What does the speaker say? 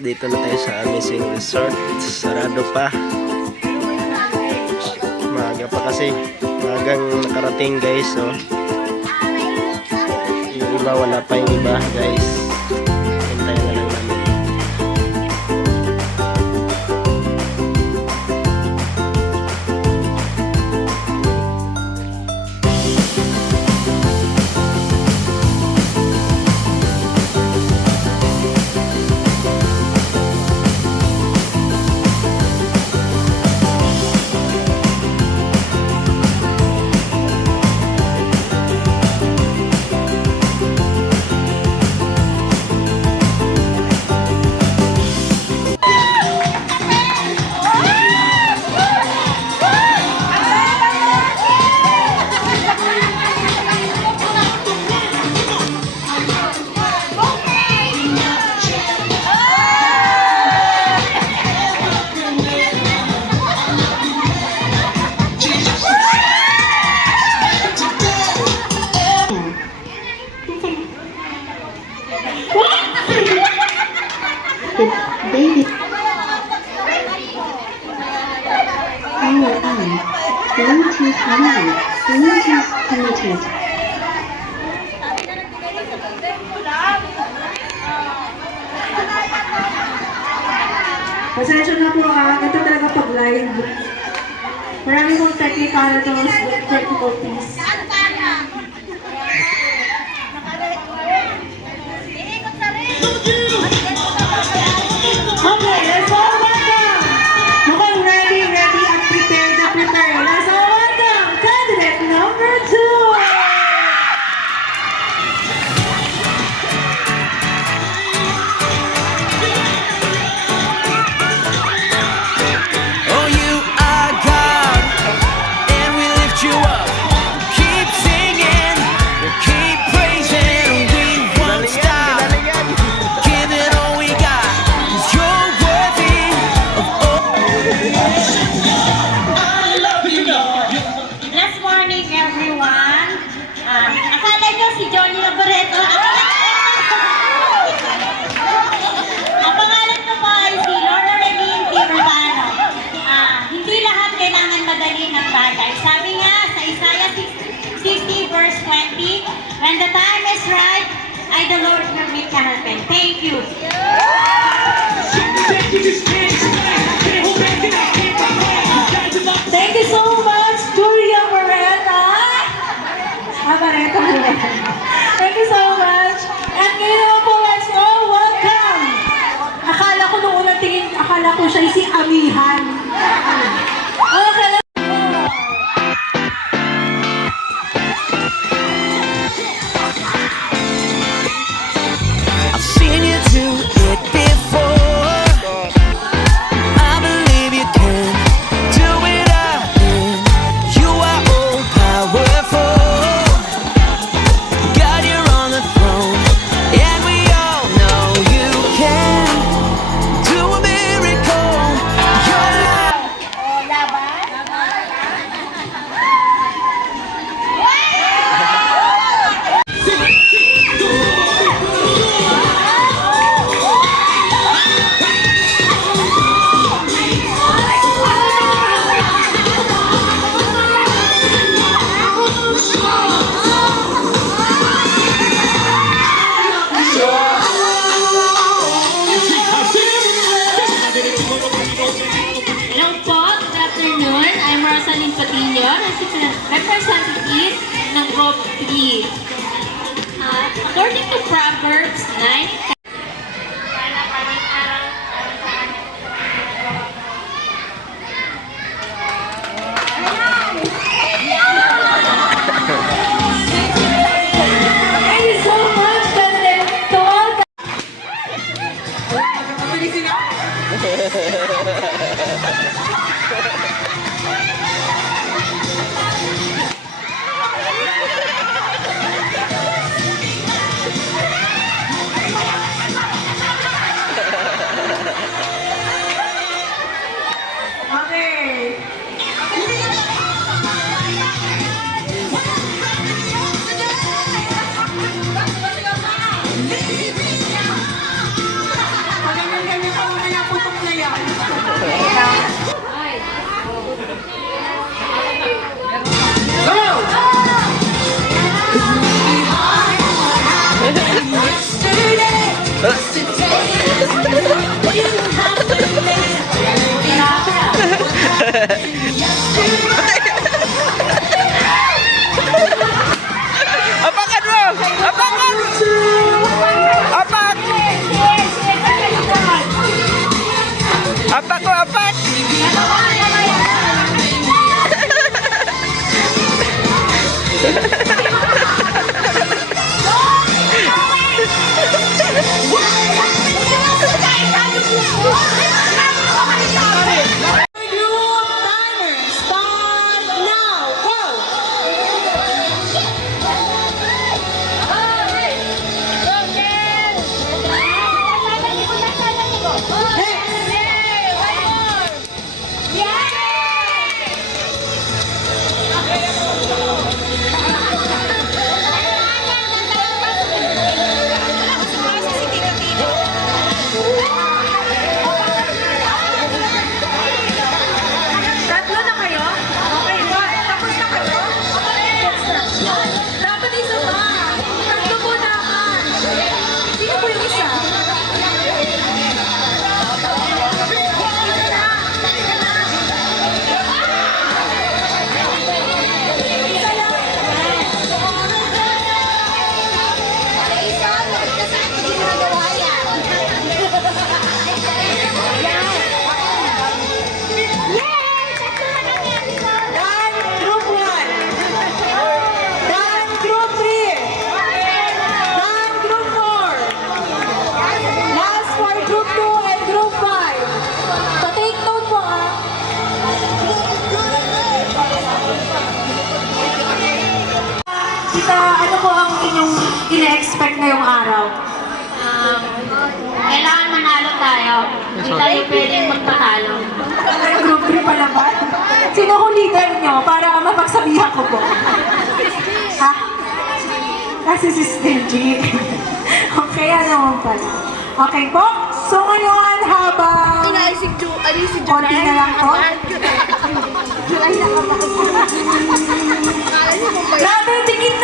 guys, dito na tayo sa Amazing Resort. Sarado pa. Maaga pa kasi. Maagang nakarating guys. So, yung iba wala pa yung iba guys. Hintayin na lang namin. David. Power on. Bluetooth mode. Bluetooth connected. Pasensya na po ito talaga pag live. Marami pong technical difficulties. Okay, let's all welcome. Mukhang ready at prepared. Let's all welcome candidate number 2. Oh, you are God, and we lift you up. Keep singing, we'll keep praising. We won't stop. Give it all we got, 'cause you're worthy of all. Last morning, everyone. Akala nyo si Johnny Laboreto. Ang pangalan ko po ay si Lorna Regine P. Urbano. Hindi lahat kailangan madali ng bagay. Sabi nga sa Isaiah 60 verse 20, when the time is right, I the Lord will make ka happen. Thank you. Thank you so much, Julia Moreta. Moreta. Thank you so much. And ngayon naman po, let's all welcome. Akala ko nung unang tingin, akala ko siya si Amihan. Okay, let's go. I've seen you do it before. I believe you can do it again. You are all powerful. God, you're on the throne, and we all know you can do a miracle. You're Hello po, good afternoon. I'm Rosalyn Patillo, representative ng Group 3. According to Proverbs 9, Thank you so much, candidate. To all Apakan mo! Apakan! Apak! Apak ko, apak! Group timer, start now, go! Tatlo na kayo? Okay, tapos na kayo? Dapat isa pa. Tatlo muna ka. Sino po yung isa? Dan, group 1. Dan, group 3. Dan, group 4. Last for group 2 and group 5. So take note po ah. Kita, ano po ang inyong ina-expect ngayong araw? Kailangan manalo tayo. Hindi tayo pwedeng magpatalo. Group 3 pa naman. Sino kong leader nyo para mapagsabihan ko po? Ha? Kasi si Stingy. Okay, ano mo pala. Okay po. So ngayon habang... Konti na lang to. Grabe, dikit